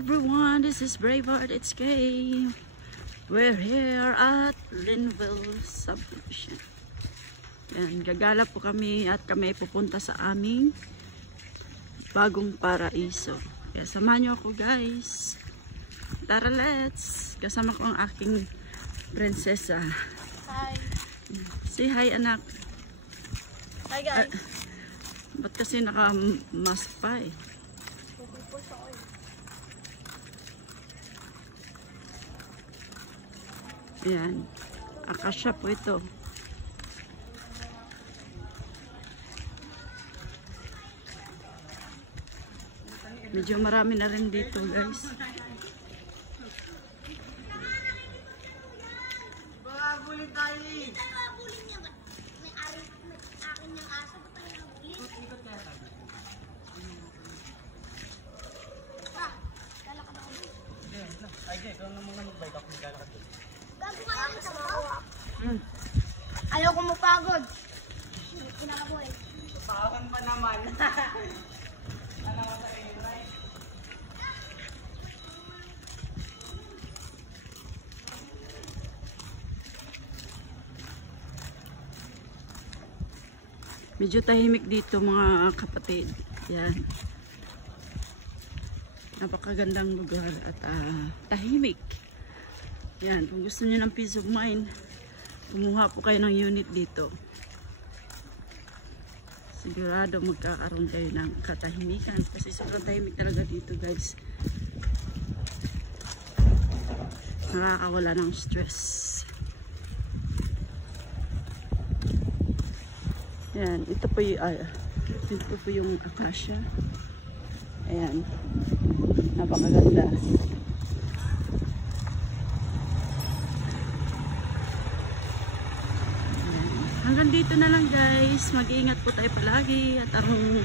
everyone, this is Braveheart, it's Kay. We're here at Linville Subdivision. Yan, gagala po kami at kami pupunta sa aming bagong paraiso. Kaya samahan nyo ako guys. Tara, let's! Kasama ko ang aking prinsesa. Hi! Say hi anak. Hi guys! Ba't kasi naka-mask pa eh? Ayan, akasya po ito. Medyo marami na rin dito guys. Babulin tayo eh. Babulin niya ba? May akin ng aso. Ba't tayo nabulin? Ikot kaya tayo. Pa, kala ka ba ako? Hindi, ay di, ikaw na muna mag-bike ako maglalakad doon. Gago ka lang sa bawa. Ayaw ko mapagod. Kinaka mo eh. Pahawan pa naman. Ano ka sa inyo, right? Medyo tahimik dito mga kapatid. Yan. Napakagandang lugar at tahimik. Yan, kung gusto niyo ng peace of mind, kumuha po kayo ng unit dito. Sigurado magkakaroon kayo ng katahimikan kasi sobrang tahimik talaga dito guys. Nakakawala ng stress. Yan, ito po yung akasya. Ayan, napakaganda. Hanggang dito na lang guys. Mag-iingat po tayo palagi at ang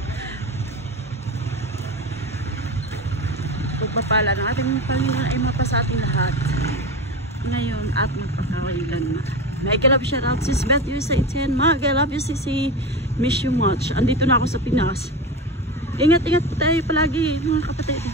pagpapala ng ating Panginoon ay mapa sa ating lahat ngayon at magpakawalan na. Mega love shout out sis Beth USA 10. Mega love you sisi. Miss you much. Andito na ako sa Pinas. Ingat-ingat po tayo palagi mga kapatid.